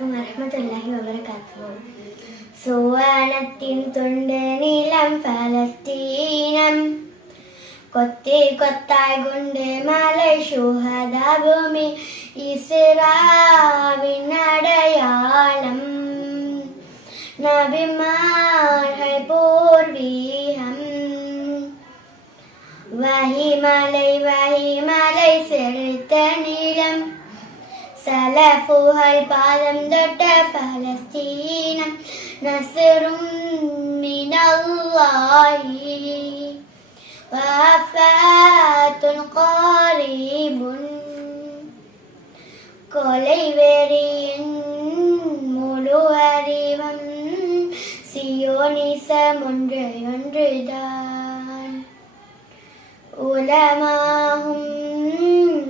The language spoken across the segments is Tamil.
അലൈക്കും വറഹ്മത്തുള്ളാഹി വബറകാതുഹു. സുവനത്തിൻ തുണ്ട് നീലം ഫലസ്തീനം, കൊത്തി കൊത്തായി കൊണ്ട് മലൈ ശുഹദാ ഭൂമി ഇസ്രാവിനടയാളം, നബിമാர்கள் പൂർവീകം. വഹിമലൈ செழித்த நீளம், സലഫുകൾ പാദം തൊട്ട ഫലസ്തീനം, നസ്റും മിനല്ലാഹി വഫാത്തുൻ ഖരീബുൻ. கொலைவெறியின் முழு அறிவம் சியோனிசம் ஒன்றுதான். உலமாகும்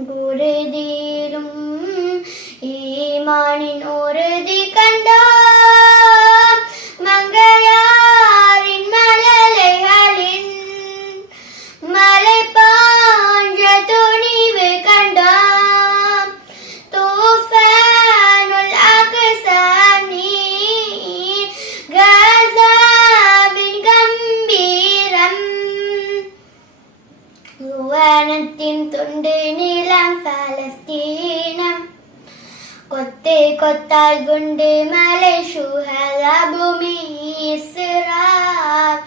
குருதியிலும் ஈமானின் உறுதி கண்டாம், மங்கையாரின் மழலைகளின் மலை பாஞ்ச துணிவு கண்டாம். தூஃபானுல் அக்ஸானி கஸாவின் கம்பீரம், സുവനത്തിൻ തുണ്ട് നീലം ഫലസ്തീനം, കൊത്തി കൊത്തായി കൊണ്ട് മലൈ ശുഹദാ ഭൂമി ഇസ്രാവ്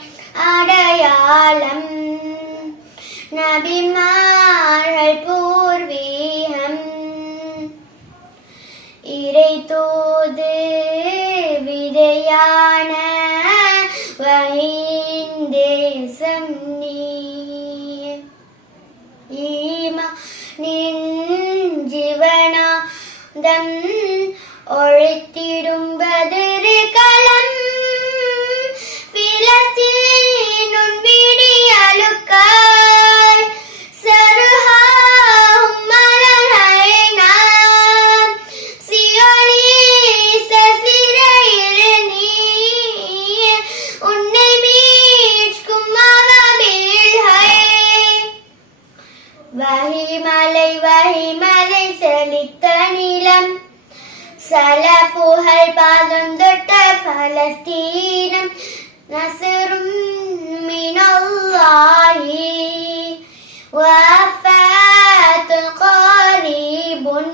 അടയാളം, നബിമാர்கள் പൂർവീകം. இறை தூது விதையான வஹீன் தேசம் நீ, ஈமானின் ஜீவனாந்தம் ஒழித்திடும் பத்ர் களம், பிலஸ்தீனுன் விடியலுக்காய் சருஹாஹும் மலர்களை நாம், சியோனிச சிறையில் நீ உன்னை மீட்கும் அவபீழ்ஹை. வஹிமலை செழித்த நீளம், സലഫുകൾ പാദം തൊട്ട ഫലസ്തീനം, നസ്റും മിനല്ലാഹി വഫാത്തുൻ ഖരീബുൻ.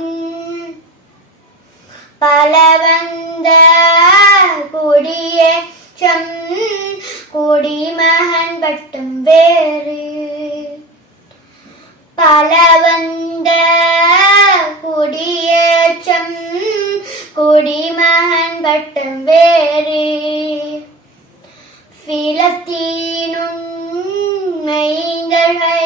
പലവന്ത കുടിയേറ്റം കുടിമഹൻ പട്ടം വേറ്, പലവന്ത കുടിയേറ്റം കുടിമഹൻ പട്ടം വേറ്. ഫിലസ്തീനും மைந்தர்கள்